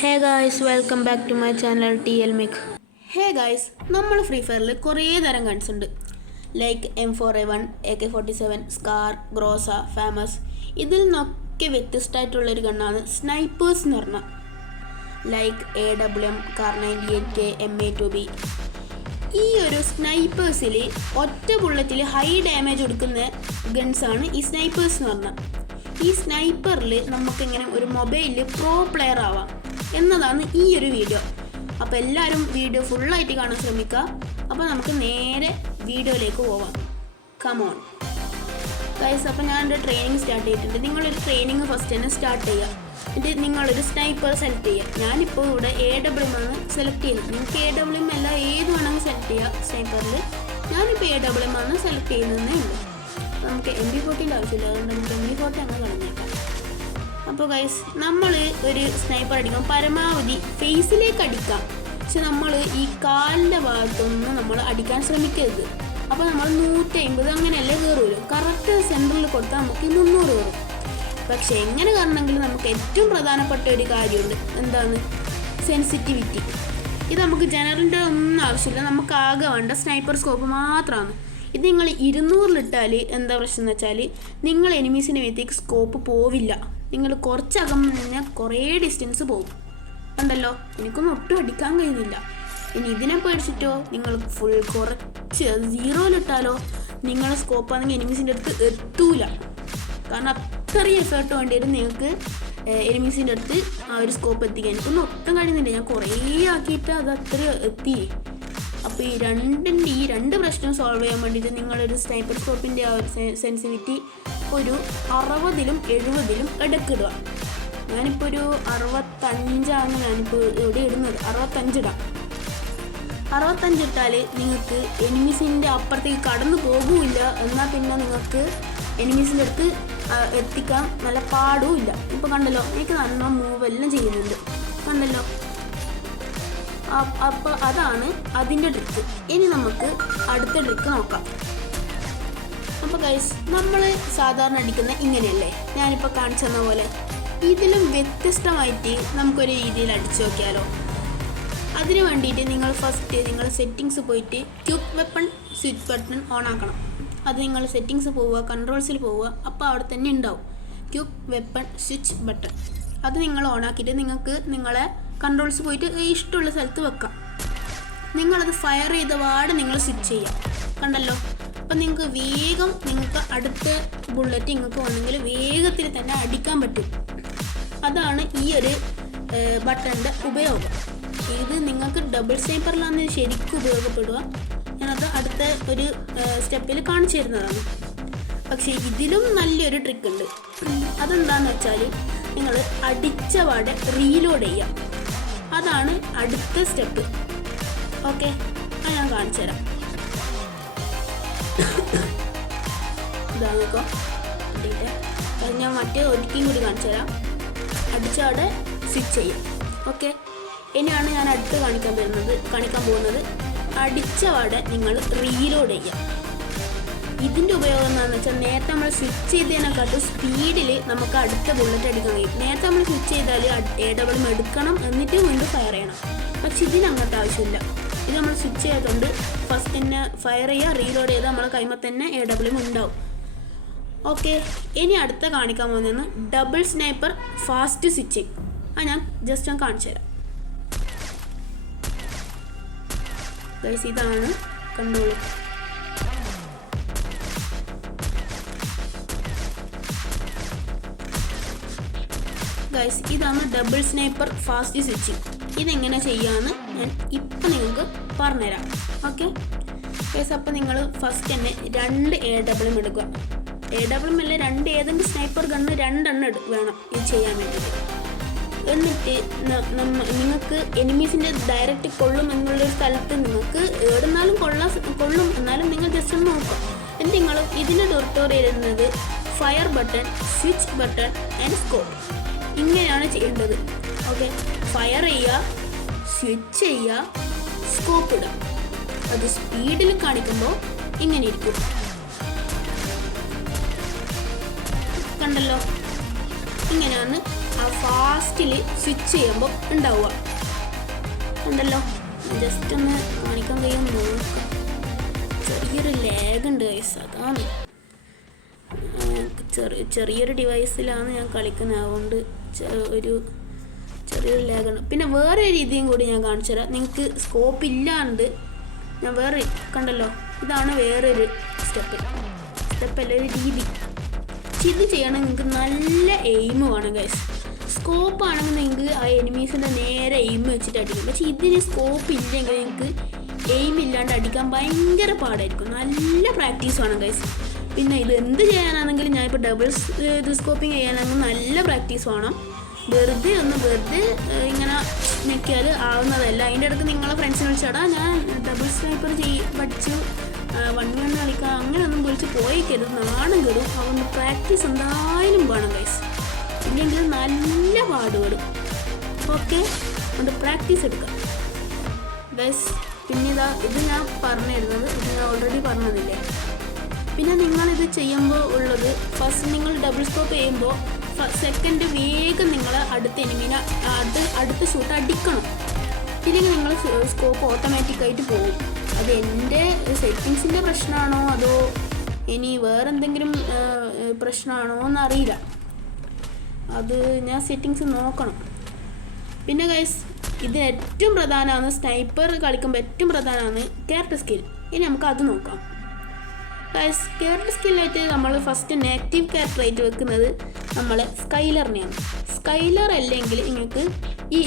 Hey guys welcome back to my channel TL മിക്. Hey guys, നമ്മൾ free ഫയറിൽ കുറേ തരം ഗൺസ് ഉണ്ട്. Like M4A1, AK47, SCAR, Groza, famous. ഇതിൽ നിന്നൊക്കെ വ്യത്യസ്തമായിട്ടുള്ളൊരു ഗണ്ണാണ് സ്നൈപ്പേഴ്സ് എന്ന് പറഞ്ഞാൽ. Like AWM, Kar98K, MA2B. ഈ ഒരു സ്നൈപ്പേഴ്സിൽ ഒറ്റ ബുള്ളറ്റിൽ ഹൈ ഡാമേജ് കൊടുക്കുന്ന ഗൺസാണ് ഈ സ്നൈപ്പേഴ്സ് എന്ന് പറഞ്ഞാൽ. ഈ സ്നൈപ്പറിൽ നമുക്കിങ്ങനെ ഒരു മൊബൈലിൽ പ്രോ പ്ലെയർ ആവാം എന്നതാണ് ഈ ഒരു വീഡിയോ. അപ്പോൾ എല്ലാവരും വീഡിയോ ഫുള്ളായിട്ട് കാണാൻ ശ്രമിക്കുക. അപ്പോൾ നമുക്ക് നേരെ വീഡിയോയിലേക്ക് പോവാം. കമോൺ ഗൈസ്, അപ്പോൾ ഞാൻ എൻ്റെ ട്രെയിനിങ് സ്റ്റാർട്ട് ചെയ്തിട്ടുണ്ട്. നിങ്ങളൊരു ട്രെയിനിങ് ഫസ്റ്റ് തന്നെ സ്റ്റാർട്ട് ചെയ്യുക. എന്നിട്ട് നിങ്ങളൊരു സ്നൈപ്പർ സെലക്ട് ചെയ്യുക. ഞാനിപ്പോൾ ഇവിടെ AWM ആണ് സെലക്ട് ചെയ്യുന്നത്. നിങ്ങൾക്ക് AWM അല്ല ഏത് വേണമെങ്കിൽ സെലക്ട് ചെയ്യുക സ്നൈപ്പറിൽ. ഞാനിപ്പോൾ AWM ആണ് സെലക്ട് ചെയ്യുന്നതേ ഉള്ളൂ. നമുക്ക് MP40 ആവശ്യമില്ല, അതുകൊണ്ട് നമുക്ക് MP40 അങ്ങ് കളഞ്ഞേക്കാം. അപ്പോൾ ഗൈസ്, നമ്മൾ ഒരു സ്നൈപ്പർ അടിക്കാം, പരമാവധി ഫേസിലേക്ക് അടിക്കാം. പക്ഷെ നമ്മൾ ഈ കാലിൻ്റെ ഭാഗത്തൊന്നും നമ്മൾ അടിക്കാൻ ശ്രമിക്കരുത്. അപ്പോൾ നമ്മൾ 150 അങ്ങനെയല്ലേ കയറുമല്ലോ. കറക്റ്റ് സെൻറ്ററിൽ കൊടുത്താൽ നമുക്ക് 300 കയറും. പക്ഷെ എങ്ങനെ കയറണമെങ്കിൽ നമുക്ക് ഏറ്റവും പ്രധാനപ്പെട്ട ഒരു കാര്യമുണ്ട്. എന്താണ്? സെൻസിറ്റിവിറ്റി. ഇത് നമുക്ക് ജനറലിൻ്റെ ഒന്നും ആവശ്യമില്ല. നമുക്ക് ആകെ വേണ്ട സ്നൈപ്പർ സ്കോപ്പ് മാത്രമാണ്. ഇത് നിങ്ങൾ 200-ലിട്ടാൽ എന്താ പ്രശ്നം എന്ന് വെച്ചാൽ നിങ്ങൾ എനിമീസിൻ്റെ മേത്തേക്ക് സ്കോപ്പ് പോവില്ല. നിങ്ങൾ കുറച്ചകം നിന്ന് കുറേ ഡിസ്റ്റൻസ് പോകും. ഉണ്ടല്ലോ, എനിക്കൊന്നും ഒട്ടും അടിക്കാൻ കഴിയുന്നില്ല. ഇനി ഇതിനെ പേടിച്ചിട്ടോ നിങ്ങൾ ഫുൾ കുറച്ച് 0-ലിട്ടാലോ നിങ്ങളുടെ സ്കോപ്പാണെങ്കിൽ എനിമീസിൻ്റെ അടുത്ത് എത്തൂല. കാരണം അത്രയും എഫേർട്ട് വേണ്ടി വരും നിങ്ങൾക്ക് എനിമീസിൻ്റെ അടുത്ത് ആ ഒരു സ്കോപ്പ് എത്തിക്കാൻ. എനിക്കൊന്നും ഒട്ടും കഴിയുന്നില്ല. ഞാൻ കുറേ ആക്കിയിട്ട് അത് അത്ര എത്തി. അപ്പോൾ ഈ രണ്ട് പ്രശ്നം സോൾവ് ചെയ്യാൻ വേണ്ടിയിട്ട് നിങ്ങളൊരു സ്നൈപ്പർ സ്കോപ്പിൻ്റെ ആ ഒരു സെൻസിറ്റിവിറ്റി ഒരു 60-ലും 70-ലും ഇടയ്ക്കിടുക. ഞാനിപ്പോൾ ഒരു 65 ഞാനിപ്പോൾ ഇവിടെ ഇടുന്നത്. 65 ഇടാം. 65 ഇട്ടാൽ നിങ്ങൾക്ക് എനിമീസിൻ്റെ അപ്പുറത്തേക്ക് കടന്നു പോകില്ല. എന്നാൽ പിന്നെ നിങ്ങൾക്ക് എനിമീസിൻ്റെ അടുത്ത് എത്തിക്കാൻ നല്ല പാടുമില്ല. ഇപ്പോൾ കണ്ടല്ലോ, എനിക്ക് നല്ല മൂവ് എല്ലാം ചെയ്യുന്നുണ്ട്. കണ്ടല്ലോ, അപ്പോൾ അതാണ് അതിൻ്റെ ട്രിക്ക്. ഇനി നമുക്ക് അടുത്ത ട്രിക്ക് നോക്കാം. അപ്പോൾ ഗൈസ്, നമ്മൾ സാധാരണ അടിക്കുന്ന ഇങ്ങനെയല്ലേ, ഞാനിപ്പോൾ കാണിച്ചു തന്ന പോലെ. ഇതിലും വ്യത്യസ്തമായിട്ട് നമുക്കൊരു രീതിയിൽ അടിച്ചു നോക്കിയാലോ. അതിന് വേണ്ടിയിട്ട് നിങ്ങൾ ഫസ്റ്റ് നിങ്ങൾ സെറ്റിങ്സ് പോയിട്ട് quick weapon switch button on ആക്കണം. അത് നിങ്ങൾ സെറ്റിങ്സ് പോവുക, കൺട്രോൾസിൽ പോവുക. അപ്പോൾ അവിടെ തന്നെ ഉണ്ടാവും ക്വിക്ക് വെപ്പൺ സ്വിച്ച് ബട്ടൺ. അത് നിങ്ങൾ ഓൺ ആക്കിയിട്ട് നിങ്ങൾക്ക് നിങ്ങളെ കൺട്രോൾസ് പോയിട്ട് ഇഷ്ടമുള്ള സ്ഥലത്ത് വെക്കാം. നിങ്ങളത് ഫയർ ചെയ്ത പാടെ നിങ്ങൾ സ്വിച്ച് ചെയ്യാം. കണ്ടല്ലോ, അപ്പം നിങ്ങൾക്ക് അടുത്ത ബുള്ളറ്റ് നിങ്ങൾക്ക് വന്നെങ്കിൽ വേഗത്തിൽ തന്നെ അടിക്കാൻ പറ്റും. അതാണ് ഈ ഒരു ബട്ടണിൻ്റെ ഉപയോഗം. ഇത് നിങ്ങൾക്ക് ഡബിൾ സ്നൈപ്പറിലാണ് ശരിക്കും ഉപയോഗപ്പെടുക. ഞാനത് അടുത്ത ഒരു സ്റ്റെപ്പിൽ കാണിച്ചു തരുന്നതാണ്. പക്ഷേ ഇതിലും നല്ലൊരു ട്രിക്ക് ഉണ്ട്. അതെന്താണെന്ന് വെച്ചാൽ നിങ്ങൾ അടിച്ച പാടെ റീലോഡ് ചെയ്യാം. അതാണ് അടുത്ത സ്റ്റെപ്പ്. ഓക്കെ, അത് ഞാൻ കാണിച്ചു തരാം. ഇതാക്കോ അത് ഞാൻ മറ്റേ ഒരിക്കലും കൂടി കാണിച്ചു തരാം. അടിച്ചവിടെ സ്വിച്ച് ചെയ്യാം. ഓക്കെ, ഇനിയാണ് ഞാൻ അടുത്ത് കാണിക്കാൻ പോകുന്നത്. അടിച്ചപാടെ നിങ്ങൾ റീലോഡ് ചെയ്യാം. ഇതിൻ്റെ ഉപയോഗം എന്താണെന്ന് വെച്ചാൽ നേരത്തെ നമ്മൾ സ്വിച്ച് ചെയ്തതിനെക്കാട്ടും സ്പീഡിൽ നമുക്ക് അടുത്ത ബുള്ളറ്റ് അടിക്കാൻ കഴിയും. നേരത്തെ നമ്മൾ സ്വിച്ച് ചെയ്താൽ AWM എടുക്കണം, എന്നിട്ട് വീണ്ടും ഫയർ ചെയ്യണം. പക്ഷെ ഇതിനങ്ങോട്ട് ആവശ്യമില്ല. ഇത് നമ്മൾ സ്വിച്ച് ചെയ്തുകൊണ്ട് ഫസ്റ്റ് തന്നെ ഫയർ ചെയ്യുക, റീലോഡ് ചെയ്താൽ നമ്മളെ കൈമ തന്നെ AWM ഉണ്ടാവും. ഓക്കെ, ഇനി അടുത്ത കാണിക്കാൻ പോകുന്നതെന്ന് ഡബിൾ സ്നൈപ്പർ ഫാസ്റ്റ് സ്വിച്ചിങ്. ഞാൻ കാണിച്ചു തരാം. ഗൈസ്, ഇതാണ് കണ്ടോളൂ. ഗൈസ്, ഇതാണ് ഡബിൾ സ്നൈപ്പർ ഫാസ്റ്റ് സ്വിച്ചിങ്. ഇതെങ്ങനെ ചെയ്യാമെന്ന് ഞാൻ ഇപ്പം നിങ്ങൾക്ക് പറഞ്ഞുതരാം. ഓക്കെ ഗൈസ്, അപ്പോൾ നിങ്ങൾ ഫസ്റ്റ് തന്നെ 2 AWM എടുക്കുക. AWM അല്ല, ഏതെങ്കിലും സ്നൈപ്പർ ഗണ്ണ് 2 വേണം ഇത് ചെയ്യാൻ വേണ്ടിയിട്ട്. എന്നിട്ട് നിങ്ങൾക്ക് എനിമീസിൻ്റെ ഡയറക്റ്റ് കൊള്ളും എന്നുള്ളൊരു സ്ഥലത്ത് നിങ്ങൾക്ക് എവിടെന്നാലും കൊള്ളും, എന്നാലും നിങ്ങൾ ജസ്റ്റ് ഒന്ന് നോക്കുക. എന്നിട്ട് നിങ്ങൾ ഇതിൻ്റെ ട്യൂട്ടോറിയൽ എന്നത് fire button, switch button and scope ഇങ്ങനെയാണ് ചെയ്യേണ്ടത്. ഓക്കെ, ഫയർ ചെയ്യുക, സ്വിച്ച് ചെയ്യുക, സ്കോപ്പ് ഇടുക. അത് സ്പീഡിൽ കാണിക്കുമ്പോൾ ഇങ്ങനെ ഇരിക്കും. കണ്ടല്ലോ, ഇങ്ങനെയാണ് ആ ഫാസ്റ്റിൽ സ്വിച്ച് ചെയ്യുമ്പോൾ ഉണ്ടാവുക. ഉണ്ടല്ലോ, ജസ്റ്റ് ഒന്ന് കാണിക്കാൻ കഴിയുമെന്ന് നോക്കാം. ചെറിയൊരു ലാഗ് ഉണ്ട് ഗൈസ്, അതാണ്. ചെറിയൊരു ഡിവൈസിലാണ് ഞാൻ കളിക്കുന്നത്, അതുകൊണ്ട് ഒരു ചെറിയൊരു ലാഗുണ്ട്. പിന്നെ വേറെ രീതിയും കൂടി ഞാൻ കാണിച്ചു തരാം. നിങ്ങൾക്ക് സ്കോപ്പ് ഇല്ലാണ്ട് ഞാൻ വേറെ കണ്ടല്ലോ, ഇതാണ് വേറൊരു സ്റ്റെപ്പല്ല, ഒരു രീതി. ഇത് ചെയ്യണമെങ്കിൽ നിങ്ങൾക്ക് നല്ല എയിം വേണം ഗൈസ്. സ്കോപ്പ് ആണെങ്കിൽ നിങ്ങൾക്ക് ആ എനിമീസിൻ്റെ നേരെ എയിം വെച്ചിട്ട് അടിക്കും. പക്ഷെ ഇതിന് സ്കോപ്പ് ഇല്ലെങ്കിൽ നിങ്ങൾക്ക് എയിം ഇല്ലാണ്ട് അടിക്കാൻ ഭയങ്കര പാടായിരിക്കും. നല്ല പ്രാക്ടീസ് വേണം ഗൈസ്. പിന്നെ ഇത് എന്ത് ചെയ്യാനാണെങ്കിലും ഞാനിപ്പോൾ ഡബിൾ സ്കോപ്പിംഗ് ചെയ്യാനാണെങ്കിൽ നല്ല പ്രാക്ടീസ് വേണം. വെറുതെ ഇങ്ങനെ നിൽക്കിയാൽ ആവുന്നതല്ല. അതിൻ്റെ ഇടയ്ക്ക് നിങ്ങളെ ഫ്രണ്ട്സിനെ വിളിച്ചാടാ ഞാൻ ഡബിൾ സ്നൈപ്പർ പഠിച്ചു 1v1 കളിക്കാം അങ്ങനെയൊന്നും വിളിച്ച് പോയിക്കരുത്, നാണം കയറും. അതുകൊണ്ട് പ്രാക്ടീസ് എന്തായാലും വേണം ഗൈസ്, ഇല്ലെങ്കിൽ നല്ല പാടുപെടും. ഓക്കെ, അതുകൊണ്ട് പ്രാക്ടീസ് എടുക്കാം ഗൈസ്. പിന്നെ ഇത് ഞാൻ പറഞ്ഞു തരുന്നത്, ഇത് ഞാൻ ഓൾറെഡി പറഞ്ഞതില്ലേ. പിന്നെ നിങ്ങളിത് ചെയ്യുമ്പോൾ ഉള്ളത്, ഫസ്റ്റ് നിങ്ങൾ ഡബിൾ സ്കോപ്പ് ചെയ്യുമ്പോൾ സെക്കൻഡ് വേഗം നിങ്ങൾ അടുത്ത എനിമീനെ അടുത്ത ഷൂട്ട് അടിക്കണം. ഇല്ലെങ്കിൽ നിങ്ങൾ സ്കോപ്പ് ഓട്ടോമാറ്റിക്കായിട്ട് പോകും. അത് എൻ്റെ സെറ്റിങ്സിൻ്റെ പ്രശ്നമാണോ അതോ ഇനി വേറെന്തെങ്കിലും പ്രശ്നമാണോ എന്നറിയില്ല, അത് ഞാൻ സെറ്റിങ്സ് നോക്കണം. പിന്നെ ഗൈസ്, ഇത് ഏറ്റവും പ്രധാനമാണ്, സ്നൈപ്പർ കളിക്കുമ്പോൾ ഏറ്റവും പ്രധാനമാണ് ക്യാരക്ടർ സ്കിൽ. ഇനി നമുക്ക് അത് നോക്കാം ഗൈസ്. ക്യാരക്ടർ സ്കില്ലായിട്ട് നമ്മൾ ഫസ്റ്റ് നെഗറ്റീവ് ക്യാരക്ടർ ആയിട്ട് വെക്കുന്നത് നമ്മൾ സ്കൈലറിനെയാണ്. സ്കൈലർ അല്ലെങ്കിൽ നിങ്ങൾക്ക് ഈ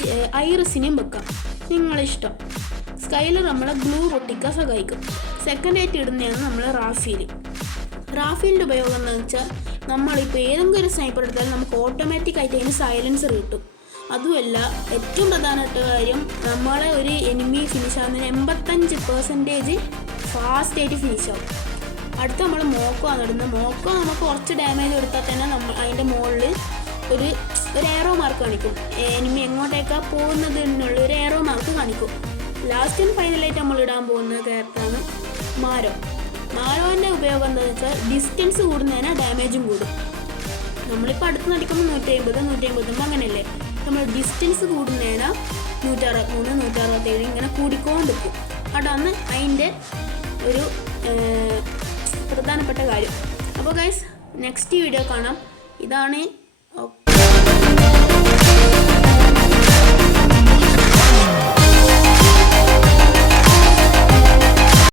ഐറിസിനെയും വെക്കാം, നിങ്ങളിഷ്ടം. സ്കൈലർ നമ്മളെ ഗ്ലൂ പൊട്ടിക്കാൻ സഹായിക്കും. സെക്കൻഡ് ആയിട്ട് ഇടുന്നതാണ് നമ്മൾ റാഫീലിൻ്റെ ഉപയോഗം എന്ന് വെച്ചാൽ, നമ്മളിപ്പോൾ ഏതെങ്കിലും ഒരു സ്നൈപ്പർ എടുത്താലും നമുക്ക് ഓട്ടോമാറ്റിക്കായിട്ട് അതിന് സൈലൻസർ കിട്ടും. അതുമല്ല, ഏറ്റവും പ്രധാനപ്പെട്ട കാര്യം, നമ്മളെ ഒരു എനിമി ഫിനിഷ് ആവുന്നതിന് 85% ഫാസ്റ്റായിട്ട് ഫിനിഷ് ആവും. അടുത്ത് നമ്മൾ മോക്കോ ആണ് ഇടുന്നത്. മോക്കോ നമുക്ക് കുറച്ച് ഡാമേജ് കൊടുത്താൽ തന്നെ അതിൻ്റെ മുകളിൽ ഒരു എയറോ മാർക്ക് കാണിക്കും. എനിമി എങ്ങോട്ടേക്കാണ് പോകുന്നത് എന്നുള്ള ഒരു എയറോ മാർക്ക് കാണിക്കും. ലാസ്റ്റ് ആൻഡ് ഫൈനലായിട്ട് നമ്മൾ ഇടാൻ പോകുന്ന ക്യാരക്ടറാണ് മാരോൻ്റെ ഉപയോഗം എന്താണെന്ന് വെച്ചാൽ, ഡിസ്റ്റൻസ് കൂടുന്നതിന് ഡാമേജും കൂടും. നമ്മളിപ്പോൾ അടുത്ത് നടിക്കുമ്പോൾ 150 അങ്ങനെയല്ലേ, നമ്മൾ ഡിസ്റ്റൻസ് കൂടുന്നതിന് 163 167 ഇങ്ങനെ കൂടിക്കൊണ്ടിരിക്കും. അതാണ് അതിൻ്റെ ഒരു പ്രധാനപ്പെട്ട കാര്യം. അപ്പോൾ ഗൈസ്, നെക്സ്റ്റ് വീഡിയോ കാണാം. ഇതാണ്